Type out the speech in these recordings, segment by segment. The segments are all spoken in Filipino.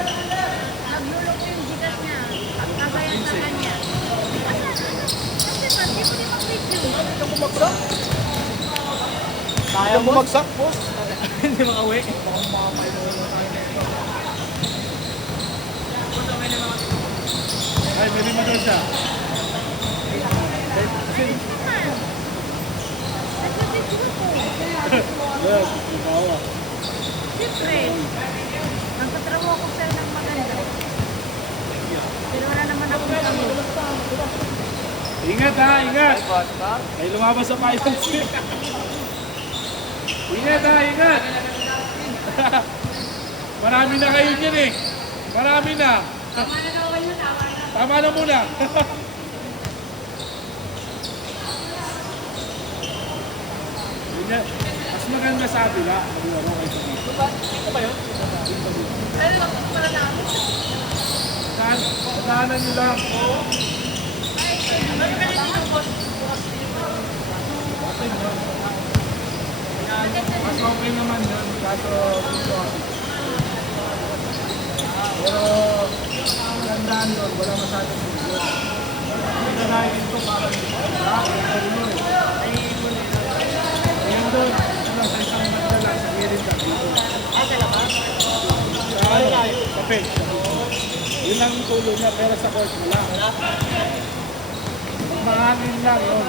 Naglulok yung gigas niya. Kabayan sa kanya. Kasi ba, di ko din mag-wait yun. Ito bumagsak? Kaya Ito bumagsak, boss? Hindi makauwi. Ay, may lima daw siya. Yes, bawa. Siyempre, nagtatrabaho ako sa'yo ng maganda. Pero wala naman ako nagtatrabaho. Ingat ha, ingat! Ay, basta. Ay, lumabas sa finals. Ingat ha, ingat! Marami na kayo dyan eh. Marami na. Tama na daw kayo, tama na. Tama na muna. Ganyan. Mas maganda sa abila. Maglaro kayo sa dito. Ito ba yun? Pero ako pala namin. Saanan nyo lang. Mas okay naman yun. Kaso dito. Pero magandaan doon. Wala masyadong video. Hindi ka nahin ito parang ulo eh. Ayan doon. Ano sa isang magdala sa gilid ka dito. Sa page. Yun lang ang tulo niya pero sa court wala. Mahangin lang yun.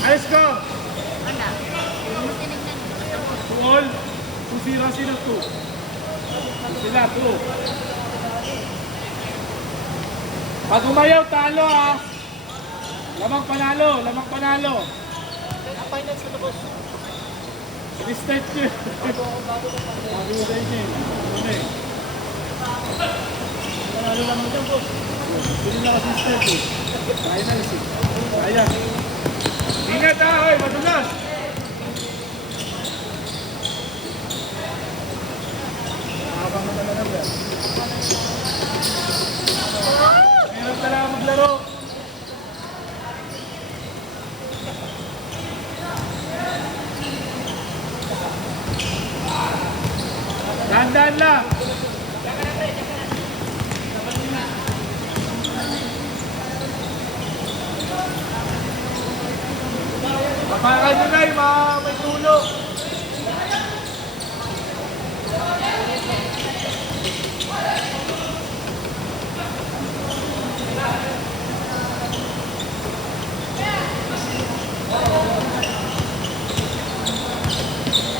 Ayos ko! Wala. Hindi tinignan niyo. To all, 2-0 sino 2? Sila 2. Pag umayaw, talo ah! Lamang panalo, lamang panalo. Finance na boss. Restart nyo. Sabi mo sa inyo. Ano eh. Panalo lang mo dyan, boss. Hindi na kasi start eh. Kaya na kasi. Kaya. Ingat ha, oy, madulas. Habang mo talaga ba? Meron talaga maglaro. Dahan-dahan lang. Papakan nyo na yung may tulo.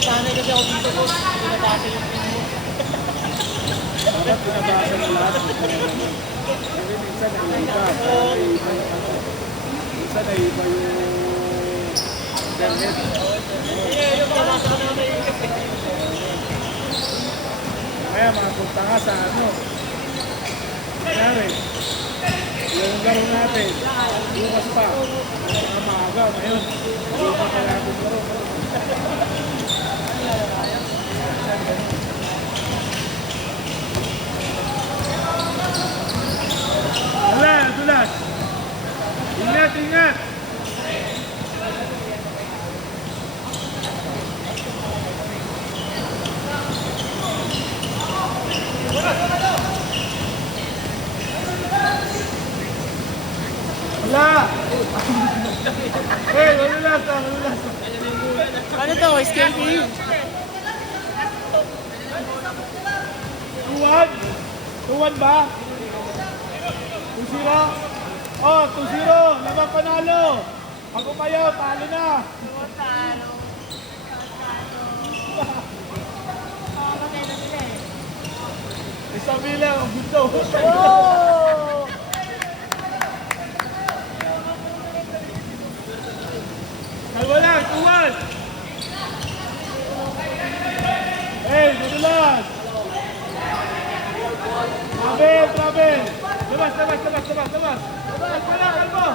Sanay kasi ako dito boss. Hindi na dati yung pin mo. Dapat pinabasa ng lahat. Kasi minsan naiiba. Minsan naiiba yung internet. Yung nabasa ko na may Kaya makapunta ka sa ano. Kanyari, yung laro natin, bukas pa. Mga maaga, ngayon. Hindi pa kaya akong laro. Wala, nadulas. Ingat, ingat. Wala. Eh, nadulas na, nadulas. Ano to? Skating? 2-1? 2-1 ba? 2-0? Oh, 2-0. Lamang panalo. Pag umayaw, talo na. Isang bilang, ang gusto. Oh! Dalawa lang, 2-1. Hey, nadulas. Travel, travel. Labas, labas, labas, labas, labas. Kalma na, kalma.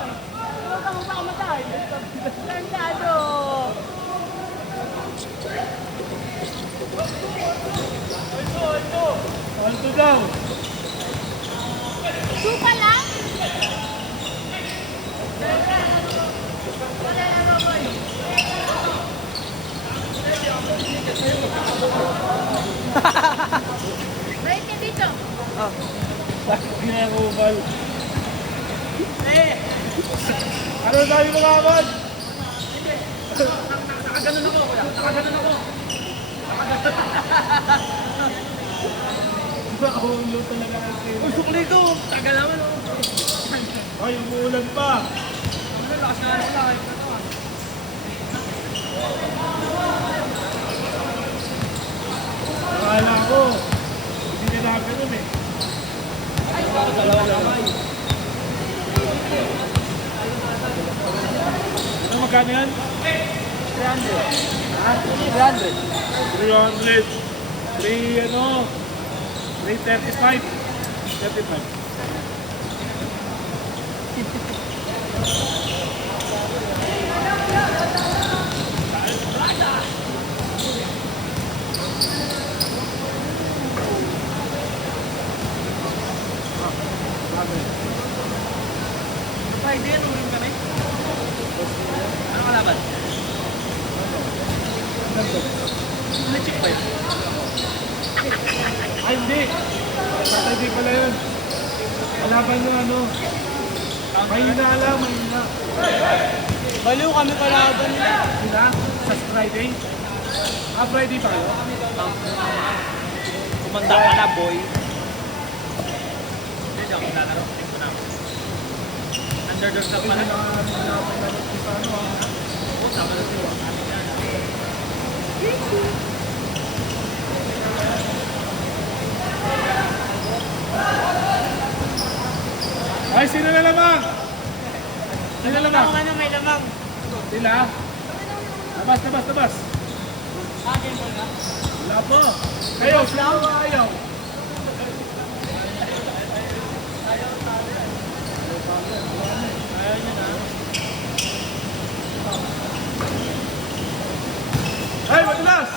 Ano ka mo ba kamatay? Tandado! Ay, lang. Suka lang? Bait ka dito. Bakit ginagubal? Ano sabi mo kapag? Nakaganon ako, kuya. Nakaganon ako. Makulo talaga ang sila. Uy, sukli ko. Tagal naman, oh. Ay, umuulan pa. Ano, lakas na ako lang. Akala ko, hindi na ganun eh. Ano magkano yan? 300. Ha? 300. 300. 3 ano? 335. 35. Friday, ano rin kami? Ano kalaban? Legit ba yun? Ay, hindi. Saturday pala yun. Kalaban nyo ano. Mahina lang, mahina. Baliw kami kalaban nila. Sila? Sa Friday? Ah, Friday pa kayo? Kumanda ka na, boy. Hindi ako lalaro. Tingko na. Underdog na pala. Oo, tama na sila. Ay, sino na lamang? Sino lamang? Ano, may lamang. Sila? Labas, labas, labas. Akin mo na. Wala po. Kayo, sila ba ayaw? Ayaw nyo na. Ay, matulas!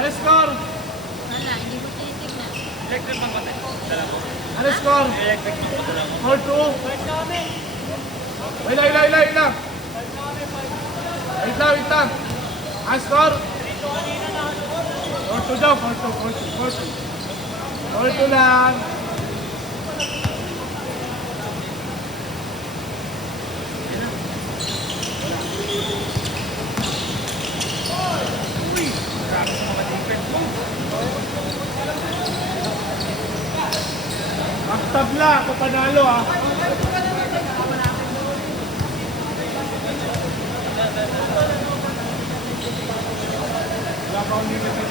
Ano score? Wala, hindi ko tinitignan. Electric bang kasi? Dala mo. Ano score? Electric bang kasi dala mo. 4-2. Fight kami. Wait lang, wait lang, wait lang. Wait lang, wait lang. Ang score? 4-2 daw, 4-2. 4-2 lang. Ang tabla, kung panalo ah. Wala pa akong limited.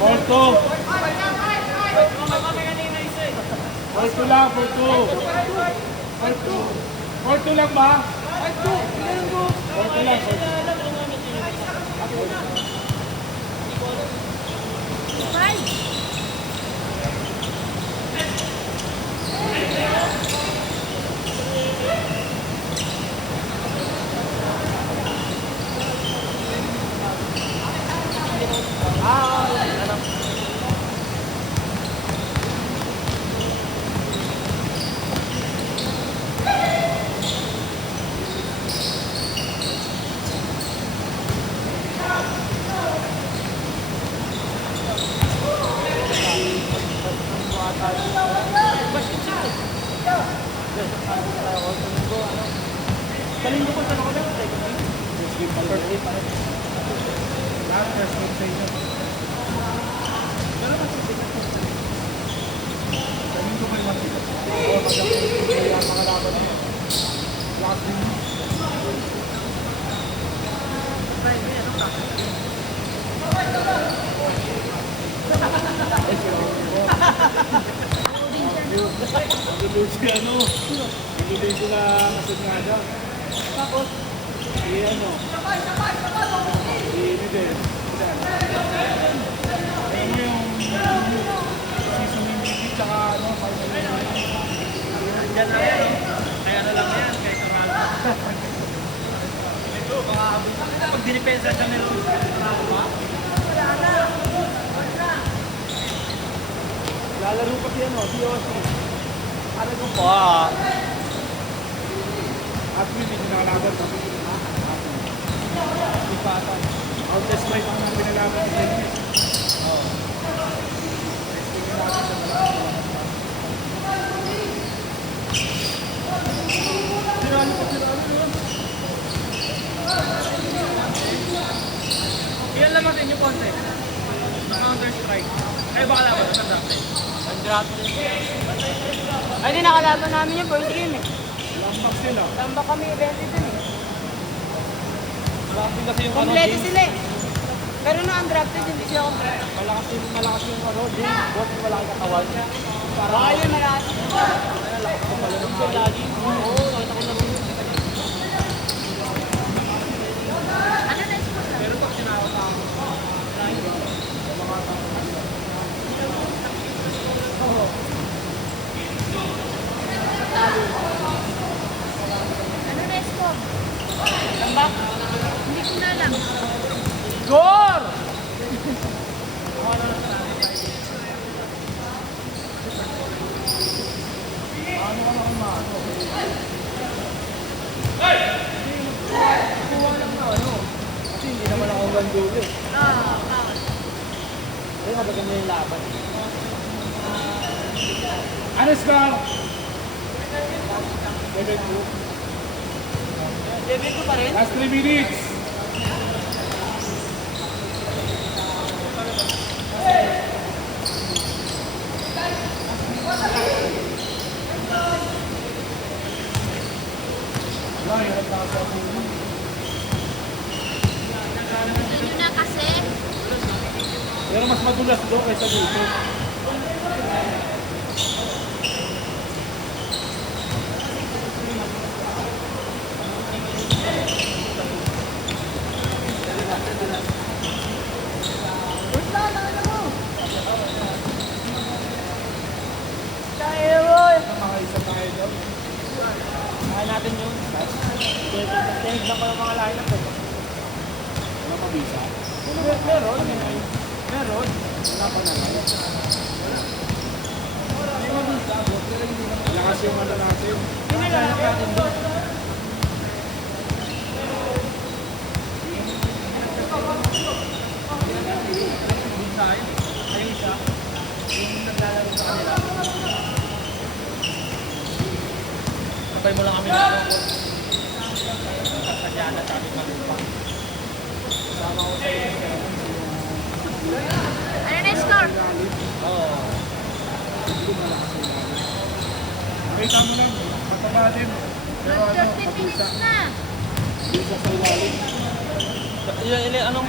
Porto. Porto lang, Porto. Porto lang ba? Porto lang, Porto. Bye! Kaling ko sa nakala. Lahat, first game sa inyo. Sabihin ko kayo makita. Oo, magkakita mga laban niyo. Last game. Si ano, Indonesia na Masagada. Tapos, Si ano, si Miguel. Ano yung season MVP tsaka ano, final dyan na yan. Kaya na lang yan. Kaya karami. Pag dinipensa siya meron. Lalaro pa siya, no? DOC. Ano ko pa? At yun, hindi nakalaban. Hindi pa ata. Outlast fight ang pinalaban ni Dennis. Oo. Sinalo pa, sinalo yun. Ilan lang natin yung konti? Na Counter-Strike. Ay, baka laban. Matanda natin. Ay, di nakalaban namin yung first game eh. Lampak sila. Tamba kami 20 dun eh. Drafting kasi yung Kompleto sila eh. Pero no, undrafted hindi siya kompleto. Malakas yung James. Bot, malakas katawan. Baka yun malakas. lagi. Oo, nakita ko na rin. Ano na ito? Pero pag sinawat ako. Ano na ito? Tambak? Hindi ko na alam. Gor! Kasi hindi naman ako gandulo eh. Ay, mabaganda yung laban. Ano score? 7-2. Debut ko pa rin? Last 3 minutes. Wala, hirap na ako. Yun na kasi. Pero mas madulas doon kaysa dito. Tayo boy! Mga isa tayo doon. Kaya natin yun. Tinig lang ko yung mga line-up ko. Wala pa visa? Meron. Meron. Wala pa naman. Hindi mo visa. Wala kasi yung ano natin. Line-up natin doon. Ayun siya. Yung naglalaro sa kanila. Sabay mo lang kami na ako. Sadya na sabi mag-upang. Sama ko sa iyo. Ano na score? Oo. Wait, ano lang. Mataba din. Pero ano, 30 minutes na. visa sa ilalim.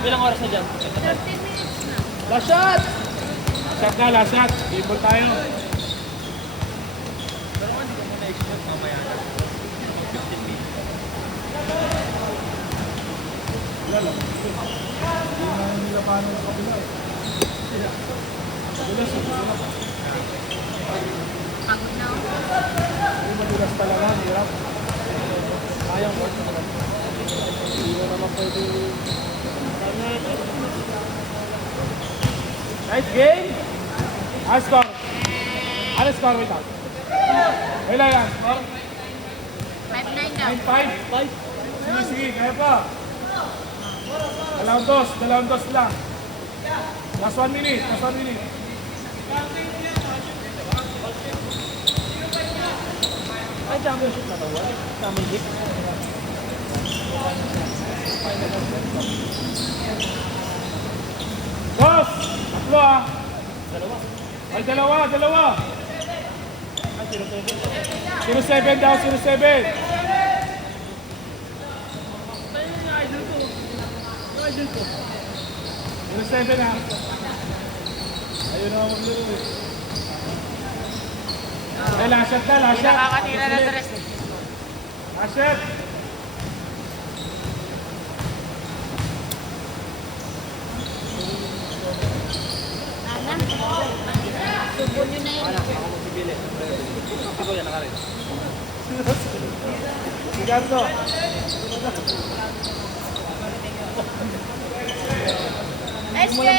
Ilang oras na dyan? 30 minutes na. Last shot! Shot na, last shot. Ibon tayo. Pero hindi ko muna expect mamaya na. 15 minutes. Wala lang. Hindi na nila paano yung kabila eh. Madulas eh. Pagod na ako. Hindi madulas talaga. Hirap. Sayang mo. Hindi mo naman pwede. Nice game! Ano score? Ano score? Wait lang. Wala yan. Score? 5-9 daw. 9-5. Sige, sige. Kaya pa. Dalawang dos lang. Last 1 minute. Last 1 minute. Ay, championship na to. Championship. Boss! Tatlo ah. Dalawa. Ay, dalawa. Ay, 0-7. 07 daw, 07. Ayun yung idol ko. Yung idol ko. 07 ah. Ayun na maglaro eh. Ay, last shot na, last shot. Nakakatira na tres eh. Last shot. Subo nyo na yun. Ako magbibili. Ito yan, nakarin. Sigato. SK